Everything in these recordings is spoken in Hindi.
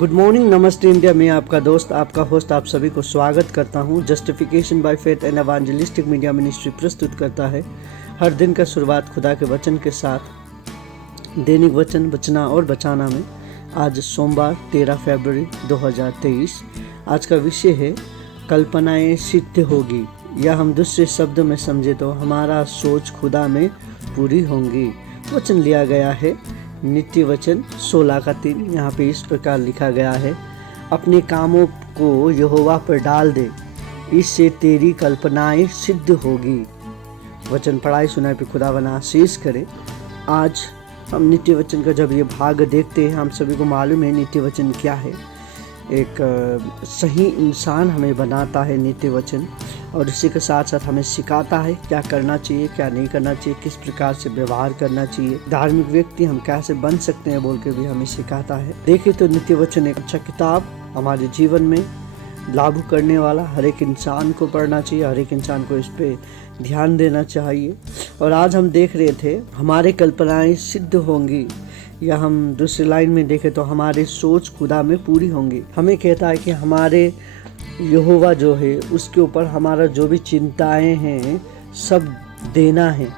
गुड मॉर्निंग, नमस्ते इंडिया में आपका दोस्त, आपका होस्ट, आप सभी को स्वागत करता हूं। Justification by faith and evangelistic media ministry प्रस्तुत करता है हर दिन का शुरुआत खुदा के वचन के साथ, दैनिक वचन बचना और बचाना में। आज सोमवार 13 फरवरी 2023। आज का विषय है कल्पनाएं सिद्ध होगी, या हम दूसरे शब्द में समझे तो हमारा सोच खुदा में पूरी होंगी। वचन लिया गया है नित्य वचन 16:3। यहाँ पे इस प्रकार लिखा गया है, अपने कामों को यहोवा पर डाल दे, इससे तेरी कल्पनाएं सिद्ध होगी। वचन पढ़ाई सुनाई पे खुदावन आशीष करे। आज हम नित्य वचन का जब ये भाग देखते हैं, हम सभी को मालूम है नित्य वचन क्या है। एक सही इंसान हमें बनाता है नित्य वचन, और इसी के साथ साथ हमें सिखाता है क्या करना चाहिए, क्या नहीं करना चाहिए, किस प्रकार से व्यवहार करना चाहिए, धार्मिक व्यक्ति हम कैसे बन सकते हैं बोल के भी हमें सिखाता है। देखिए तो नित्य वचन एक अच्छा किताब, हमारे जीवन में लागू करने वाला, हर एक इंसान को पढ़ना चाहिए, हर एक इंसान को इस पे ध्यान देना चाहिए। और आज हम देख रहे थे हमारे कल्पनाएं सिद्ध होंगी, या हम दूसरी लाइन में देखें तो हमारे सोच खुदा में पूरी होंगी। हमें कहता है कि हमारे यहोवा जो है उसके ऊपर हमारा जो भी चिंताएं हैं सब देना है,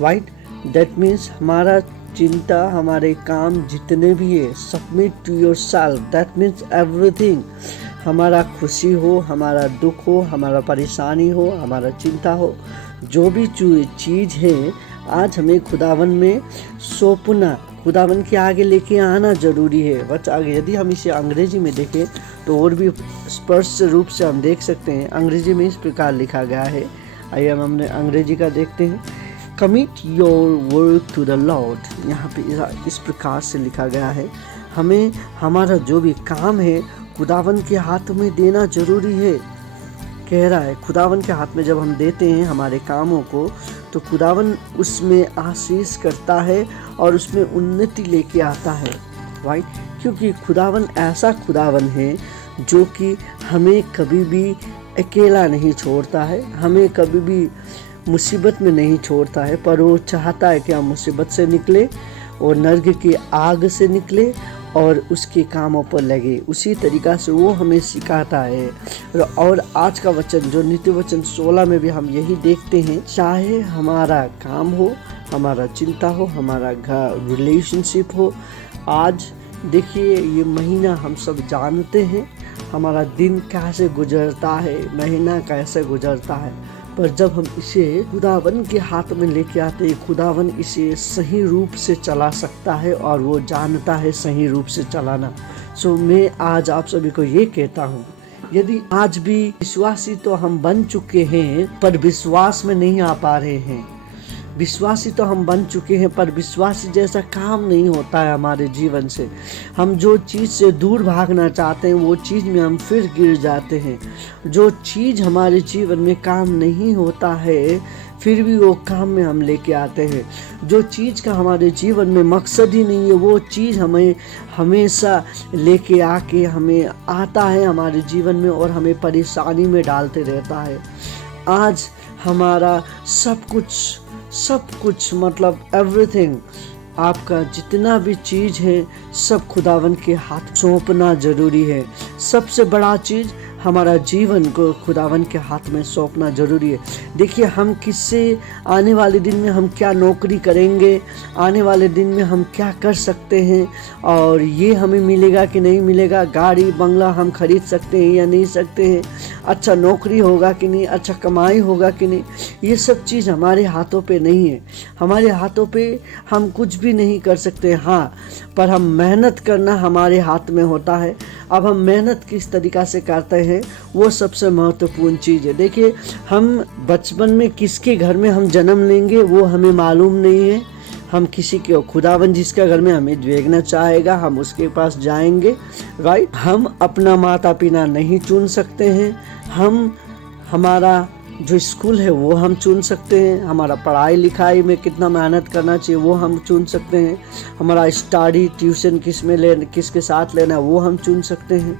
राइट। दैट मीन्स हमारा चिंता, हमारे काम जितने भी है, submit to yourself. That means everything. हमारा खुशी हो, हमारा दुख हो, हमारा परेशानी हो, हमारा चिंता हो, जो भी चीज़ है आज हमें खुदावन में सौंपना, खुदावन के आगे लेके आना जरूरी है। बस आगे यदि हम इसे अंग्रेजी में देखें तो और भी स्पष्ट रूप से हम देख सकते हैं। अंग्रेजी में इस प्रकार लिखा गया है, आइए हम हमने अंग्रेजी का देखते हैं। Commit your work to the lord. यहाँ पे इस प्रकार से लिखा गया है, हमें हमारा जो भी काम है खुदावन के हाथ में देना जरूरी है। कह रहा है खुदावन के हाथ में जब हम देते हैं हमारे कामों को, तो खुदावन उसमें आशीष करता है और उसमें उन्नति लेके आता है, राइट। क्योंकि खुदावन ऐसा खुदावन है जो कि हमें कभी भी अकेला नहीं छोड़ता है, हमें कभी भी मुसीबत में नहीं छोड़ता है, पर वो चाहता है कि हम मुसीबत से निकले और नर्क की आग से निकले और उसके कामों पर लगे। उसी तरीक़ा से वो हमें सिखाता है। और आज का वचन जो नित्य वचन 16 में भी हम यही देखते हैं, चाहे हमारा काम हो, हमारा चिंता हो, हमारा घर रिलेशनशिप हो। आज देखिए ये महीना हम सब जानते हैं, हमारा दिन कैसे गुजरता है, महीना कैसे गुजरता है, पर जब हम इसे खुदावन के हाथ में लेके आते हैं, खुदावन इसे सही रूप से चला सकता है और वो जानता है सही रूप से चलाना। सो मैं आज आप सभी को ये कहता हूँ, यदि आज भी विश्वासी तो हम बन चुके हैं पर विश्वास में नहीं आ पा रहे हैं, विश्वासी तो हम बन चुके हैं पर विश्वासी जैसा काम नहीं होता है हमारे जीवन से। हम जो चीज़ से दूर भागना चाहते हैं वो चीज़ में हम फिर गिर जाते हैं। जो चीज़ हमारे जीवन में काम नहीं होता है फिर भी वो काम में हम लेके आते हैं। जो चीज़ का हमारे जीवन में मकसद ही नहीं है वो चीज़ हमें हमेशा लेके आके हमें आता है हमारे जीवन में और हमें परेशानी में डालते रहता है। आज हमारा सब कुछ मतलब एवरीथिंग, आपका जितना भी चीज़ है सब खुदावन के हाथ सौंपना जरूरी है। सबसे बड़ा चीज़ हमारा जीवन को खुदावन के हाथ में सौंपना जरूरी है। देखिए हम किससे आने वाले दिन में हम क्या नौकरी करेंगे, आने वाले दिन में हम क्या कर सकते हैं, और ये हमें मिलेगा कि नहीं मिलेगा, गाड़ी बंगला हम खरीद सकते हैं या नहीं सकते हैं, अच्छा नौकरी होगा कि नहीं, अच्छा कमाई होगा कि नहीं, ये सब चीज़ हमारे हाथों पे नहीं है। हमारे हाथों पे हम कुछ भी नहीं कर सकते, हाँ, पर हम मेहनत करना हमारे हाथ में होता है। अब हम मेहनत किस तरीक़ा से करते हैं वो सबसे महत्वपूर्ण चीज़ है। देखिए हम बचपन में किसके घर में हम जन्म लेंगे वो हमें मालूम नहीं है। हम किसी के खुदावन जिसका घर में हमें भेजना चाहेगा हम उसके पास जाएंगे, राइट। हम अपना माता पिता नहीं चुन सकते हैं, हम हमारा जो स्कूल है वो हम चुन सकते हैं, हमारा पढ़ाई लिखाई में कितना मेहनत करना चाहिए वो हम चुन सकते हैं, हमारा स्टडी ट्यूशन किसके साथ लेना वो हम चुन सकते हैं।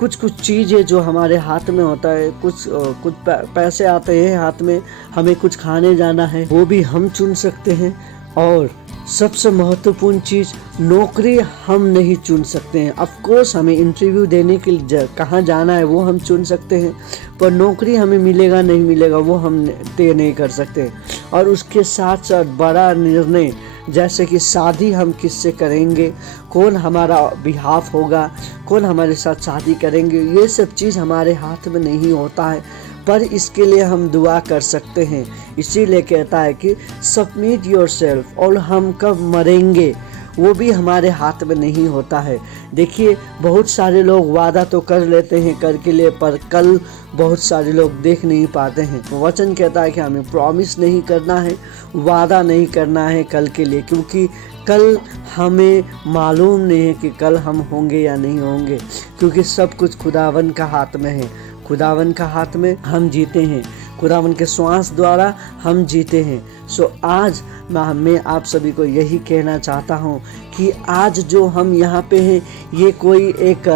कुछ चीज़ें जो हमारे हाथ में होता है, कुछ पैसे आते हैं हाथ में, हमें कुछ खाने जाना है वो भी हम चुन सकते हैं। और सबसे महत्वपूर्ण चीज़, नौकरी हम नहीं चुन सकते हैं। ऑफ कोर्स हमें इंटरव्यू देने के लिए कहाँ जाना है वो हम चुन सकते हैं, पर नौकरी हमें मिलेगा नहीं मिलेगा वो हम तय नहीं कर सकते। और उसके साथ साथ बड़ा निर्णय जैसे कि शादी हम किससे करेंगे, कौन हमारा बिहाफ होगा, कौन हमारे साथ शादी करेंगे, ये सब चीज़ हमारे हाथ में नहीं होता है, पर इसके लिए हम दुआ कर सकते हैं। इसीलिए कहता है कि सबमिट योरसेल्फ, और हम कब मरेंगे वो भी हमारे हाथ में नहीं होता है। देखिए, बहुत सारे लोग वादा तो कर लेते हैं कर के लिए, पर कल बहुत सारे लोग देख नहीं पाते हैं। वचन कहता है कि हमें प्रॉमिस नहीं करना है, वादा नहीं करना है कल के लिए, क्योंकि कल हमें मालूम नहीं है कि कल हम होंगे या नहीं होंगे, क्योंकि सब कुछ खुदावन का हाथ में है। खुदावन का हाथ में हम जीते हैं, खुदावन के श्वास द्वारा हम जीते हैं। सो आज मैं आप सभी को यही कहना चाहता हूँ कि आज जो हम यहाँ पे हैं, ये कोई एक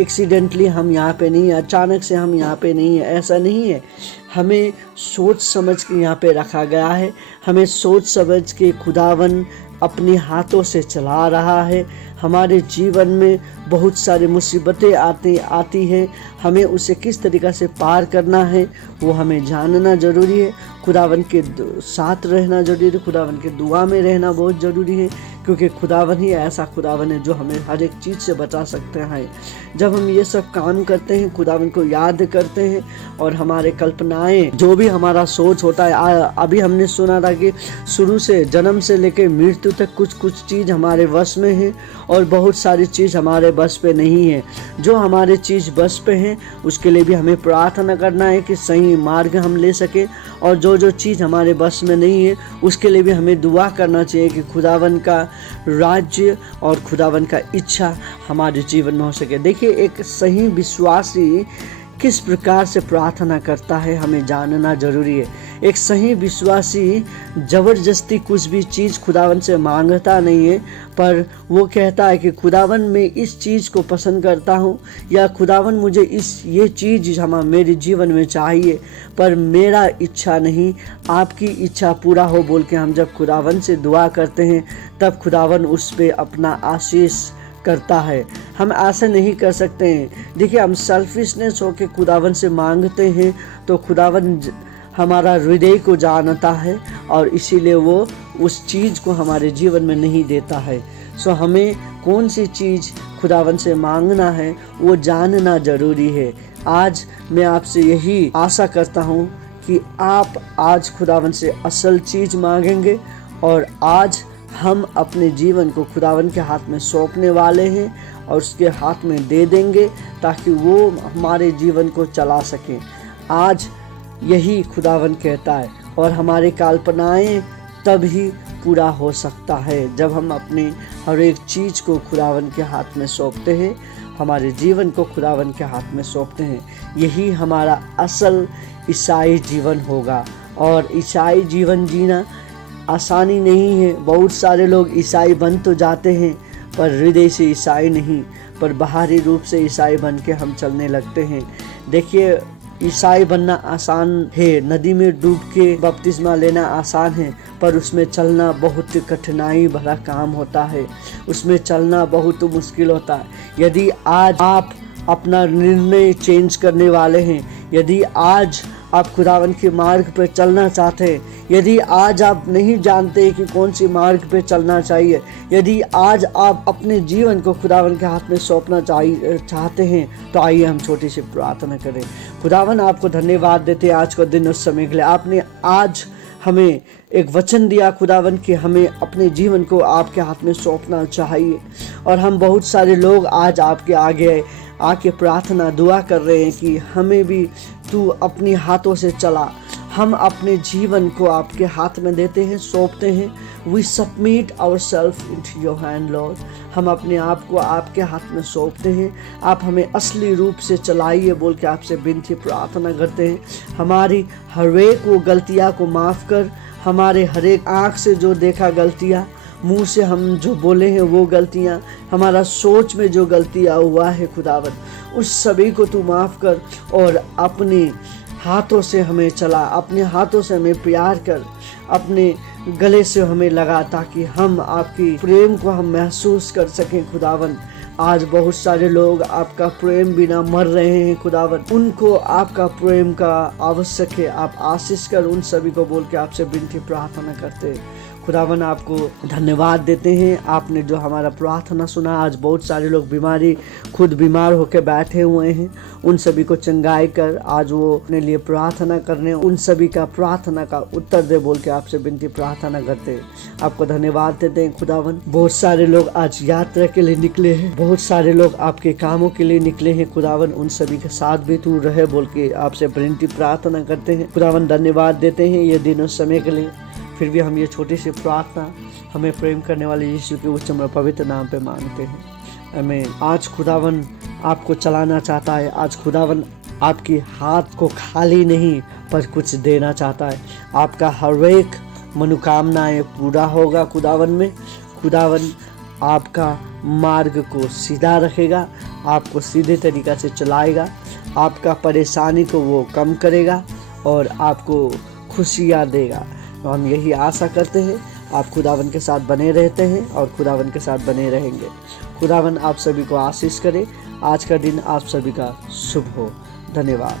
एक्सीडेंटली हम यहाँ पे नहीं है, अचानक से हम यहाँ पे नहीं है, ऐसा नहीं है। हमें सोच समझ के यहाँ पे रखा गया है। हमें सोच समझ के खुदावन अपने हाथों से चला रहा है। हमारे जीवन में बहुत सारी मुसीबतें आती हैं, हमें उसे किस तरीक़ा से पार करना है वो हमें जानना ज़रूरी है। खुदावन के साथ रहना ज़रूरी है, खुदावन के दुआ में रहना बहुत ज़रूरी है, क्योंकि खुदावन ही ऐसा खुदावन है जो हमें हर एक चीज़ से बचा सकते हैं। जब हम ये सब काम करते हैं, खुदावन को याद करते हैं, और हमारे कल्पनाएं जो भी हमारा सोच होता है, अभी हमने सुना था कि शुरू से जन्म से लेकर मृत्यु तक कुछ चीज़ हमारे वश में है और बहुत सारी चीज़ हमारे बस पे नहीं है। जो हमारे चीज़ बस पे हैं उसके लिए भी हमें प्रार्थना करना है कि सही मार्ग हम ले सकें, और जो चीज़ हमारे बस में नहीं है उसके लिए भी हमें दुआ करना चाहिए कि खुदावन का राज्य और खुदावन का इच्छा हमारे जीवन में हो सके। देखिए, एक सही विश्वासी किस प्रकार से प्रार्थना करता है हमें जानना जरूरी है। एक सही विश्वासी ज़बरदस्ती कुछ भी चीज़ खुदावन से मांगता नहीं है, पर वो कहता है कि खुदावन मैं इस चीज़ को पसंद करता हूँ, या खुदावन मुझे ये चीज़ मेरे जीवन में चाहिए, पर मेरा इच्छा नहीं आपकी इच्छा पूरा हो बोल के हम जब खुदावन से दुआ करते हैं, तब खुदावन उस पर अपना आशीष करता है। हम ऐसा नहीं कर सकते हैं। देखिए, हम सेल्फिशनेस होकर खुदावन से मांगते हैं तो खुदावन हमारा हृदय को जानता है, और इसीलिए वो उस चीज़ को हमारे जीवन में नहीं देता है। सो हमें कौन सी चीज़ खुदावन से मांगना है वो जानना ज़रूरी है। आज मैं आपसे यही आशा करता हूँ कि आप आज खुदावन से असल चीज़ मांगेंगे, और आज हम अपने जीवन को खुदावन के हाथ में सौंपने वाले हैं और उसके हाथ में दे देंगे, ताकि वो हमारे जीवन को चला सकें। आज यही खुदावन कहता है, और हमारी कल्पनाएं तब ही पूरा हो सकता है जब हम अपनी हर एक चीज़ को खुदावन के हाथ में सौंपते हैं, हमारे जीवन को खुदावन के हाथ में सौंपते हैं। यही हमारा असल ईसाई जीवन होगा। और ईसाई जीवन जीना आसानी नहीं है। बहुत सारे लोग ईसाई बन तो जाते हैं, पर हृदय से ईसाई नहीं, पर बाहरी रूप से ईसाई बन के हम चलने लगते हैं। देखिए, ईसाई बनना आसान है, नदी में डूब के बपतिस्मा लेना आसान है, पर उसमें चलना बहुत कठिनाई भरा काम होता है, उसमें चलना बहुत मुश्किल होता है। यदि आज आप अपना निर्णय चेंज करने वाले हैं, यदि आज आप खुदावन के मार्ग पर चलना चाहते हैं, यदि आज आप नहीं जानते कि कौन सी मार्ग पे चलना चाहिए, यदि आज आप अपने जीवन को खुदावन के हाथ में सौंपना चाहते हैं, तो आइए हम छोटी सी प्रार्थना करें। खुदावन, आपको धन्यवाद देते हैं आज को दिन उस समय के लिए। आपने आज हमें एक वचन दिया खुदावन कि हमें अपने जीवन को आपके हाथ में सौंपना चाहिए, और हम बहुत सारे लोग आज आपके आगे आके प्रार्थना दुआ कर रहे हैं कि हमें भी तू अपने हाथों से चला। हम अपने जीवन को आपके हाथ में देते हैं, सौंपते हैं। We submit ourself into your hand lord. हम अपने आप को आपके हाथ में सौंपते हैं। आप हमें असली रूप से चलाइए बोल के आपसे विनती प्रार्थना करते हैं। हमारी हर एक वो गलतियाँ को माफ़ कर, हमारे हर एक आँख से जो देखा गलतियाँ, मुंह से हम जो बोले हैं वो गलतियाँ, हमारा सोच में जो गलतियाँ हुआ है खुदावन, उस सभी को तू माफ़ कर, और अपने हाथों से हमें चला, अपने हाथों से हमें प्यार कर, अपने गले से हमें लगा, ताकि हम आपकी प्रेम को हम महसूस कर सकें खुदावन। आज बहुत सारे लोग आपका प्रेम बिना मर रहे हैं खुदावन, उनको आपका प्रेम का आवश्यक है। आप आशीष कर उन सभी को बोल के आपसे विनती प्रार्थना करते हैं खुदावन। आपको धन्यवाद देते हैं, आपने जो हमारा प्रार्थना सुना। आज बहुत सारे लोग खुद बीमार होकर बैठे हुए हैं, उन सभी को चंगाई कर, आज वो अपने लिए प्रार्थना करने, उन सभी का प्रार्थना का उत्तर दे बोल के आपसे विनती प्रार्थना करते हैं। आपको धन्यवाद देते हैं खुदावन। बहुत सारे लोग आज यात्रा के लिए निकले हैं, बहुत सारे लोग आपके कामों के लिए निकले हैं खुदावन, उन सभी के साथ भी तू रहे बोल के आपसे विनती प्रार्थना करते हैं खुदावन। धन्यवाद देते हैं ये दिन और समय के लिए। फिर भी हम ये छोटी सी प्रार्थना हमें प्रेम करने वाले यीशु के उच्च और पवित्र नाम पे मांगते हैं, हमें। आज खुदावन आपको चलाना चाहता है, आज खुदावन आपकी हाथ को खाली नहीं पर कुछ देना चाहता है। आपका हर एक मनोकामनाएं पूरा होगा खुदावन में। खुदावन आपका मार्ग को सीधा रखेगा, आपको सीधे तरीक़ा से चलाएगा, आपका परेशानी को वो कम करेगा और आपको खुशियाँ देगा। तो हम यही आशा करते हैं आप खुदावन के साथ बने रहते हैं और खुदावन के साथ बने रहेंगे। खुदावन आप सभी को आशीष करे। आज का दिन आप सभी का शुभ हो। धन्यवाद।